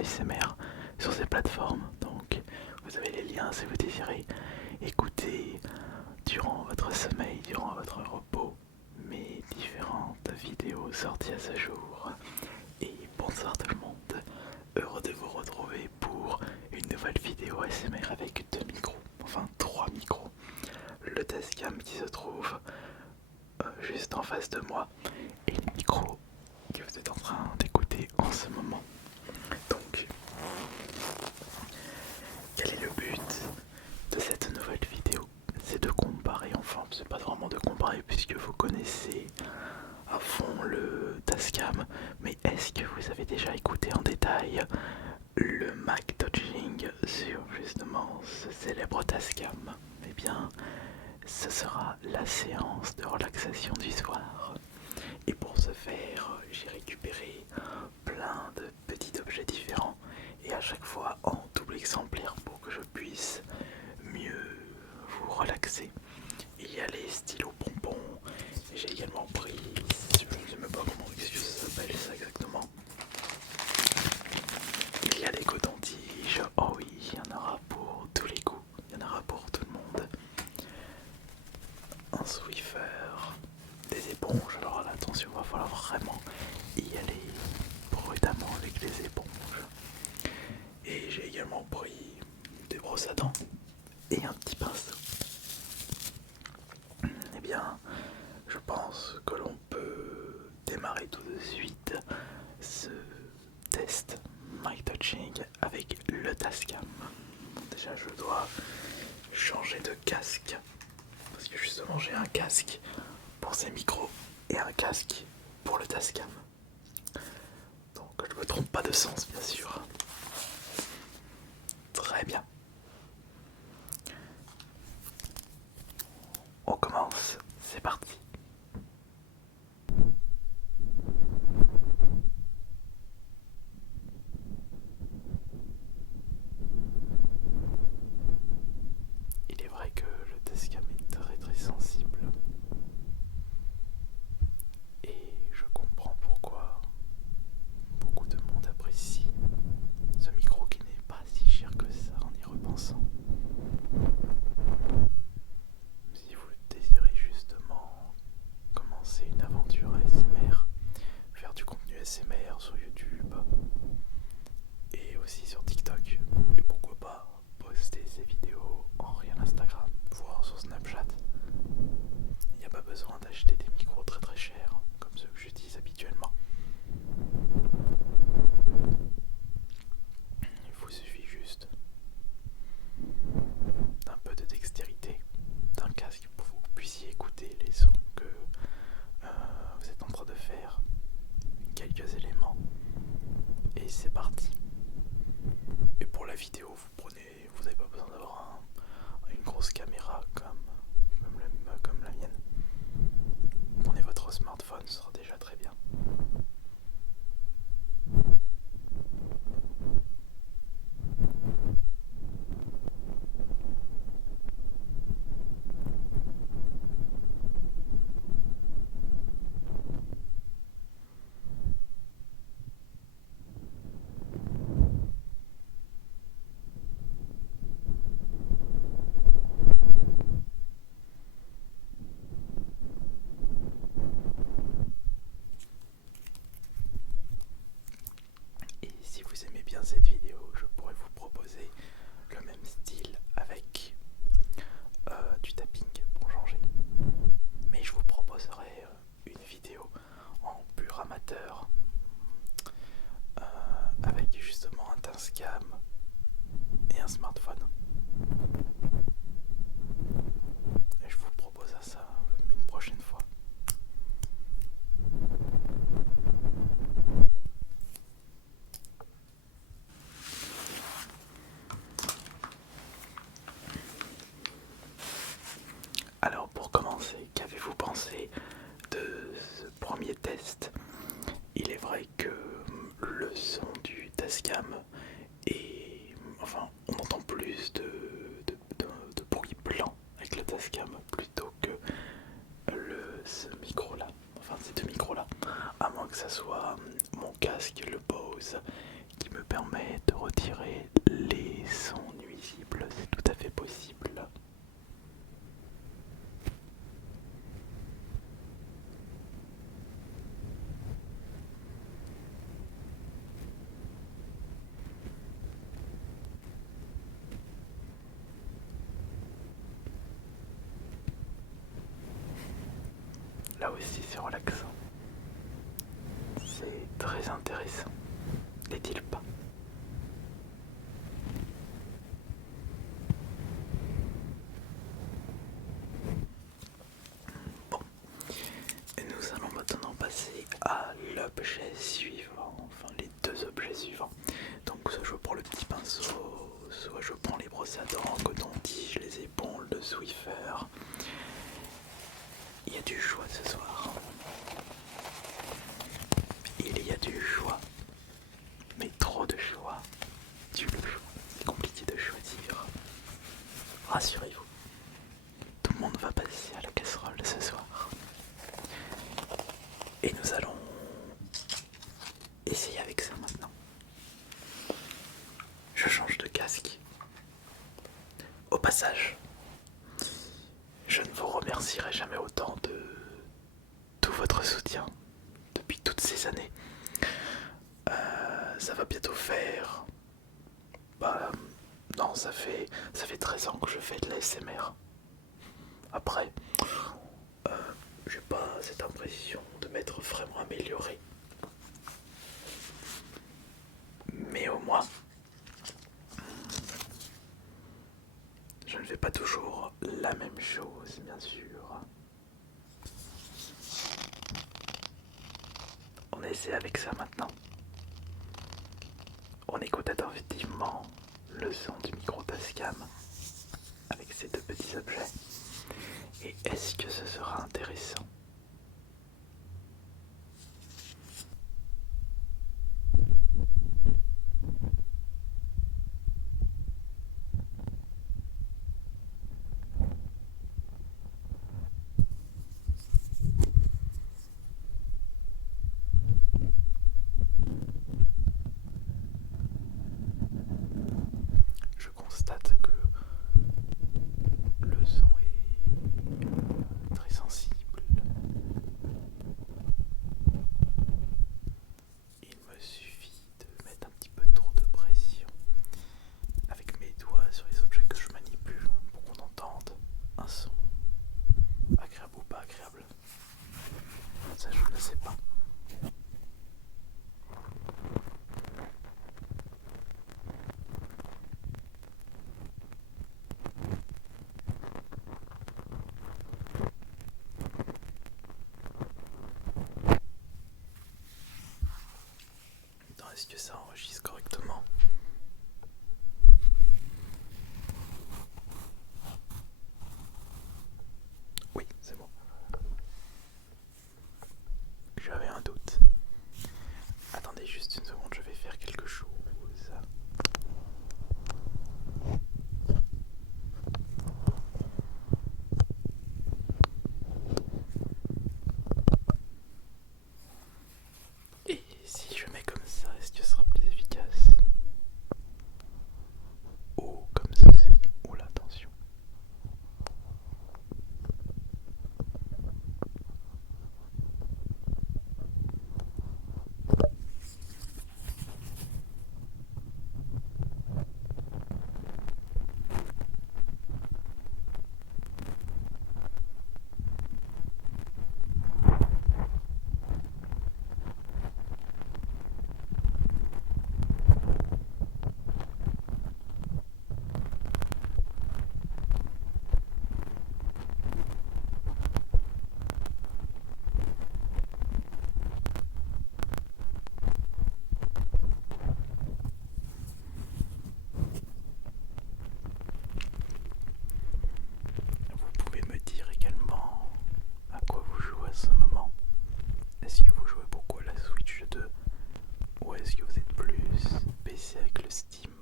ASMR sur ces plateformes. Donc vous avez les liens si vous désirez écouter durant votre sommeil, durant votre repos, mes différentes vidéos sorties à ce jour. Et bonsoir tout le monde, heureux de vous retrouver pour une nouvelle vidéo ASMR avec deux micros, enfin trois micros. Le Tascam qui se trouve juste en face de moi et le micro que vous êtes en train d'écouter en ce moment. Donc, quel est le but de cette nouvelle vidéo? C'est de comparer, enfin c'est pas vraiment de comparer puisque vous connaissez à fond le Tascam, mais est-ce que vous avez déjà écouté en détail le mic touching sur justement ce célèbre Tascam? Eh bien, ce sera la séance de relaxation du soir. Et pour ce faire, j'ai récupéré plein de petits objets différents et à chaque fois en double exemplaire pour que je puisse mieux vous relaxer. Il y a les stylos pompons, j'ai également pris, je ne sais même pas comment qu'est-ce que ça s'appelle ça exactement. Il y a des cotons-tiges, oh oui, il y en aura pour tous les goûts, il y en aura pour tout le monde. Un Swiffer, des éponges, alors là attention, va falloir vraiment y aller prudemment avec les éponges. Et j'ai également pris des brosses à dents et un petit pinceau. Eh bien, je pense que l'on peut démarrer tout de suite ce test mic touching avec le Tascam. Déjà, je dois changer de casque parce que justement, j'ai un casque pour ces micros et un casque pour le Tascam. Donc, je ne me trompe pas de sens, bien sûr. Très bien. On commence, c'est parti. Il est vrai que le Tascam est très sensible. Et je comprends pourquoi beaucoup de monde apprécie ce micro qui n'est pas si cher que ça en y repensant. Si vous désirez justement commencer une aventure ASMR, faire du contenu ASMR sur YouTube et aussi sur TikTok, et pourquoi pas poster ces vidéos en rien Instagram, voire sur Snapchat, il n'y a pas besoin d'acheter des micros très chers comme ceux que j'utilise habituellement. Il vous suffit juste d'un peu de dextérité, d'un casque pour que vous puissiez écouter les sons que vous êtes en train de faire, quelques éléments, et c'est parti. Et pour la vidéo, vous n'avez pas besoin d'avoir une grosse caméra comme la mienne. Prenez votre smartphone, ce sera déjà très bien. Et si vous aimez bien cette vidéo, je pourrais vous proposer le même style avec du tapping pour changer. Mais je vous proposerai une vidéo en pur amateur avec justement un Tascam et un smartphone. Et je vous propose ça une prochaine fois. Alors pour commencer, qu'avez-vous pensé de ce premier test? Il est vrai que le son du Tascam est... Enfin, on n'entend plus aussi c'est relaxant. C'est très intéressant, n'est-il pas? Bon, et nous allons maintenant passer à l'objet suivant, enfin les deux objets suivants. Donc soit je prends le petit pinceau, soit je prends les brosses à dents, coton-tige, les épaules, le Swiffer. Il y a du choix ce soir. Il y a du choix. Mais trop de choix. Tu le choix. C'est compliqué de choisir. Rassurez-vous. Tout le monde va passer à la casserole ce soir. Et nous allons essayer avec ça maintenant. Je change de casque. Au passage, je ne vous remercierai jamais autant de tout votre soutien depuis toutes ces années. Ça va bientôt faire... Bah... Non, ça fait 13 ans que je fais de l'ASMR. Après, j'ai pas cette impression de m'être vraiment amélioré. Mais au moins, je ne fais pas toujours la même chose, bien sûr. On essaie avec ça maintenant. On écoute attentivement le son du micro Tascam avec ces deux petits objets. Et est-ce que ce sera intéressant? Je constate que le son est très sensible. Il me suffit de mettre un petit peu trop de pression avec mes doigts sur les objets que je manipule pour qu'on entende un son agréable ou pas agréable. Ça, je ne sais pas. Attends, est-ce que ça enregistre correctement? Oui, c'est bon. J'avais un doute. Attendez juste une seconde, je vais faire quelque chose. Et si je mets comme ça, est-ce que ce sera plus efficace? Ou comme ceci? Oula, attention. Vous pouvez me dire également à quoi vous jouez à ce moment. Est-ce que vous jouez beaucoup à la Switch 2 ou est-ce que vous êtes plus PC avec le Steam?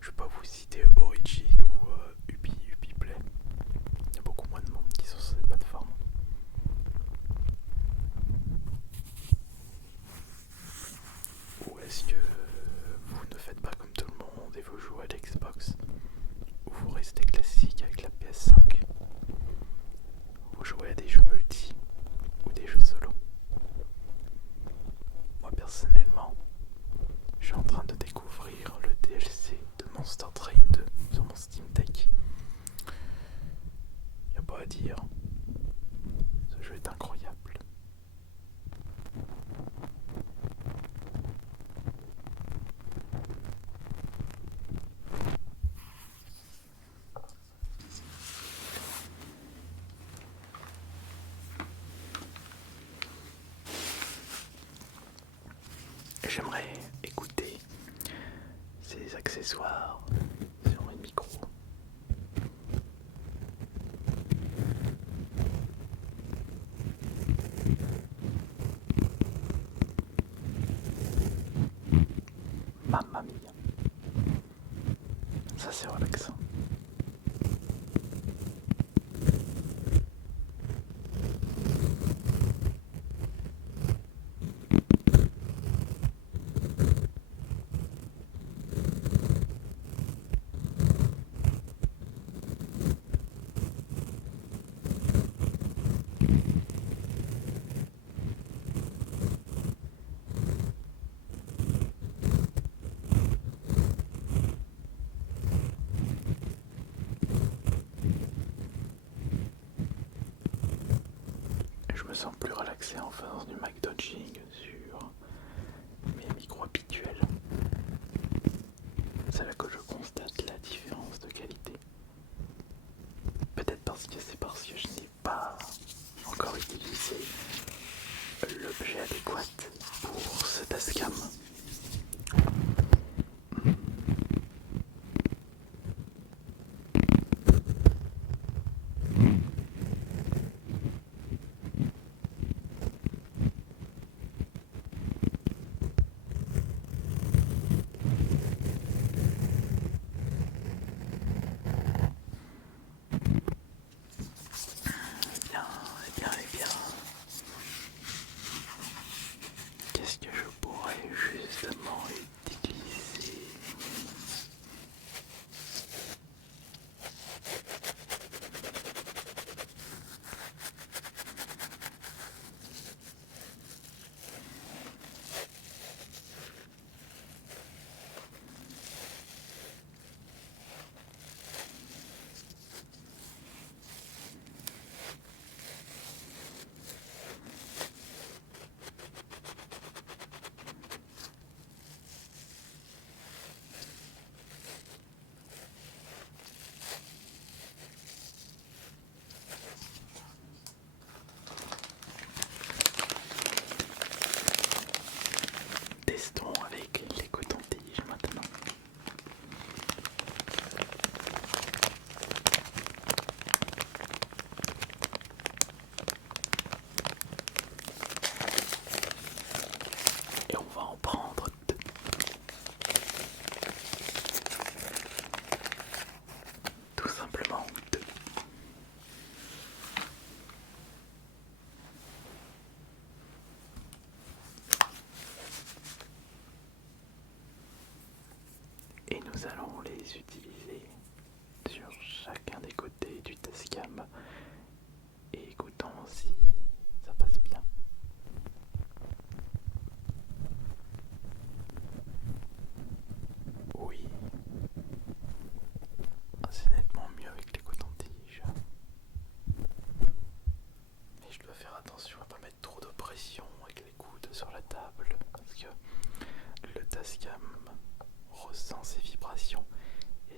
Je vais pas vous citer Origin ou Uplay. Il y a beaucoup moins de monde qui sont sur cette plateforme. Ou est-ce que vous ne faites pas comme tout le monde et vous jouez à l'Xbox? Ou vous restez classique avec la PS5? Vous jouez à des jeux multi ou des jeux solo? Moi personnellement, je suis en train de découvrir le DLC de Monster Train 2 sur mon Steam Deck. Y a pas à dire, ce jeu est incroyable. j'aimerais écouter ces accessoires sur le micro. Mamma mia, ça c'est relaxant. Je me sens plus relaxé en faisant du mic dodging sur mes micros habituels. C'est là que je constate la différence de qualité. Peut-être parce que je n'ai pas encore utilisé l'objet adéquat pour ce Tascam. Eh bien, qu'est-ce que je pourrais justement utiliser? Testons avec les cotons-tiges maintenant. Et on va en prendre deux. Tout simplement deux. Et nous allons les utiliser sur chacun des côtés du Tascam et écoutons si ça passe bien. Oui, c'est nettement mieux avec les cotons-tiges. Mais je dois faire attention à ne pas mettre trop de pression avec les coudes sur la table parce que le Tascam ressent ces vibrations et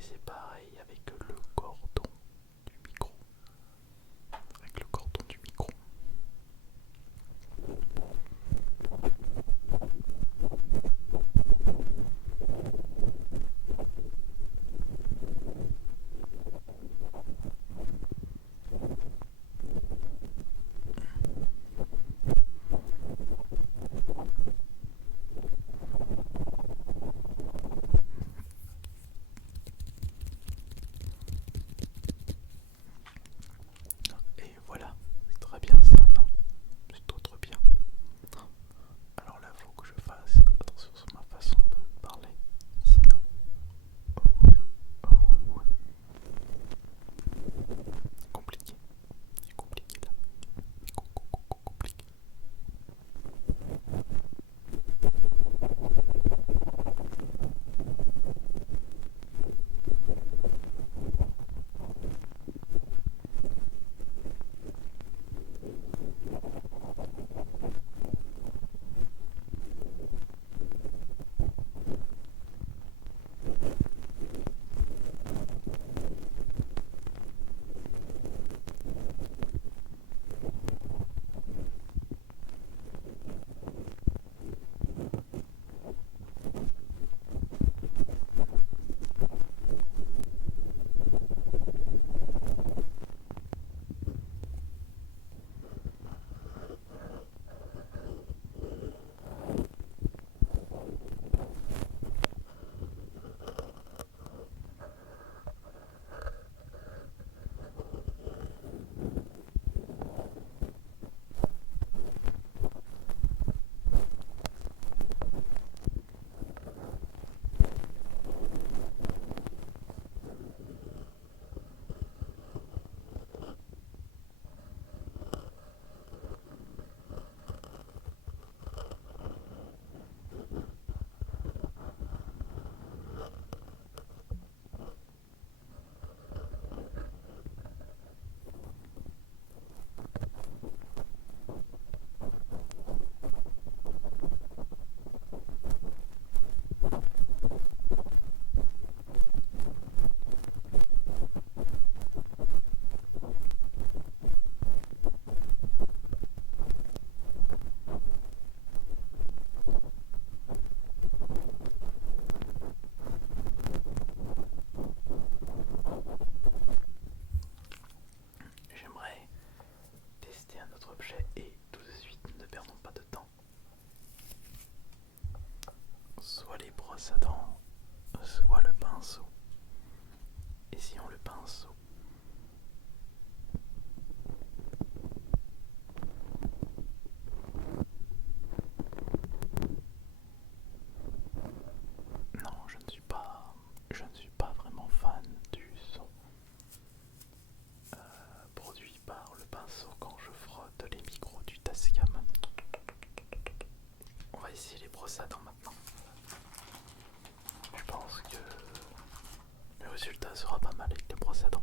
résultat sera pas mal avec les brosses à dents.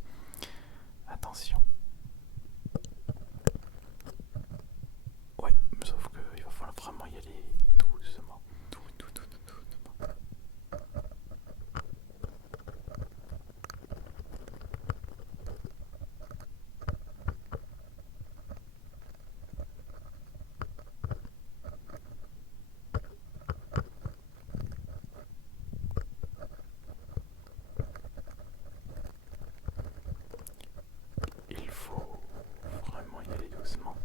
Attention. Ouais, sauf qu'il va falloir vraiment y aller doucement. Doucement. Il faut vraiment y aller doucement.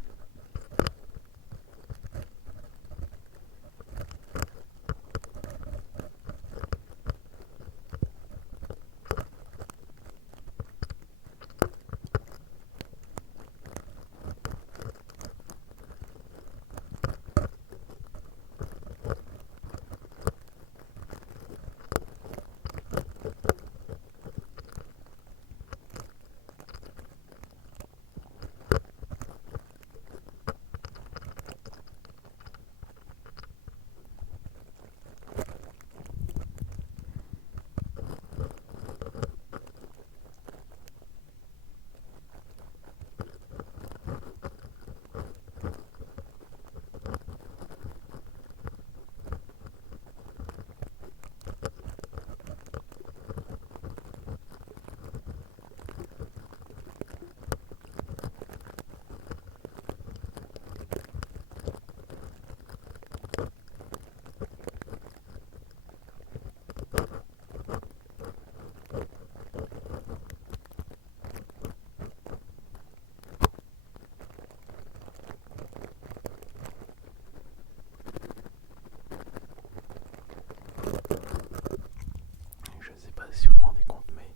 Je sais pas si vous vous rendez compte, mais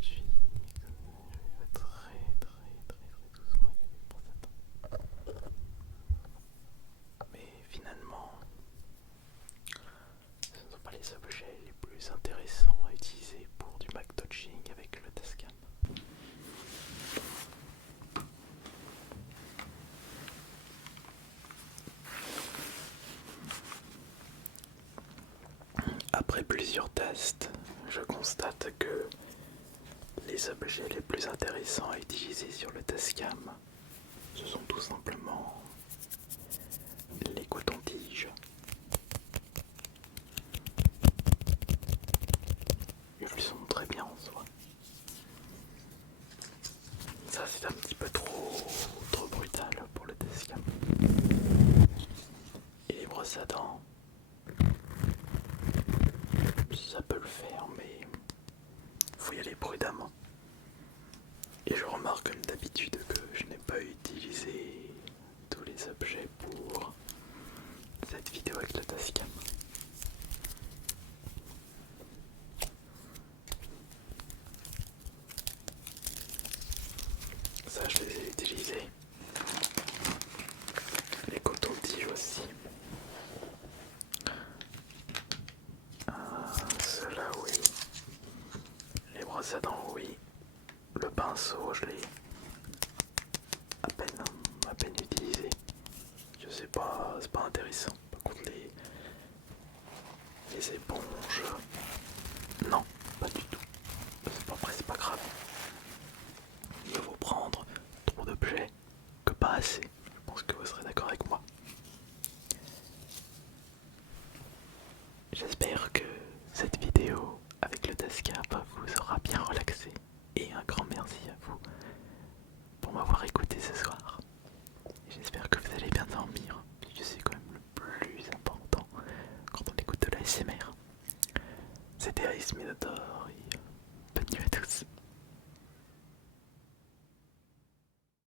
je vais très doucement avec les brosses à dents. Mais finalement, ce ne sont pas les objets les plus intéressants à utiliser pour du McTouching avec le Tascam. Après plusieurs tests, je constate que les objets les plus intéressants à utiliser sur le Tascam, ce sont tout simplement les cotons-tiges. Ils sont très bien en soi. Ça c'est un petit peu trop brutal pour le Tascam. Et les brosses à dents, ça peut le faire, mais faut y aller prudemment. Et je remarque comme d'habitude que je n'ai pas utilisé tous les objets pour cette vidéo avec le Tascam. Ça je les ai utilisés. Les cotons-tiges aussi. Ceux-là oui. Les brosses à dents oui. Le pinceau je l'ai à peine utilisé. Je sais pas, c'est pas intéressant. Par contre les éponges, non, pas du tout. C'est pas grave. Il faut prendre trop d'objets que pas assez. Je pense que vous serez d'accord avec moi. J'espère que cette vidéo avec le Tascam vous aura bien relaxé. Et un grand merci à vous pour m'avoir écouté ce soir. J'espère que vous allez bien dormir, puisque c'est quand même le plus important quand on écoute de l'ASMR. C'était Ice Minotaur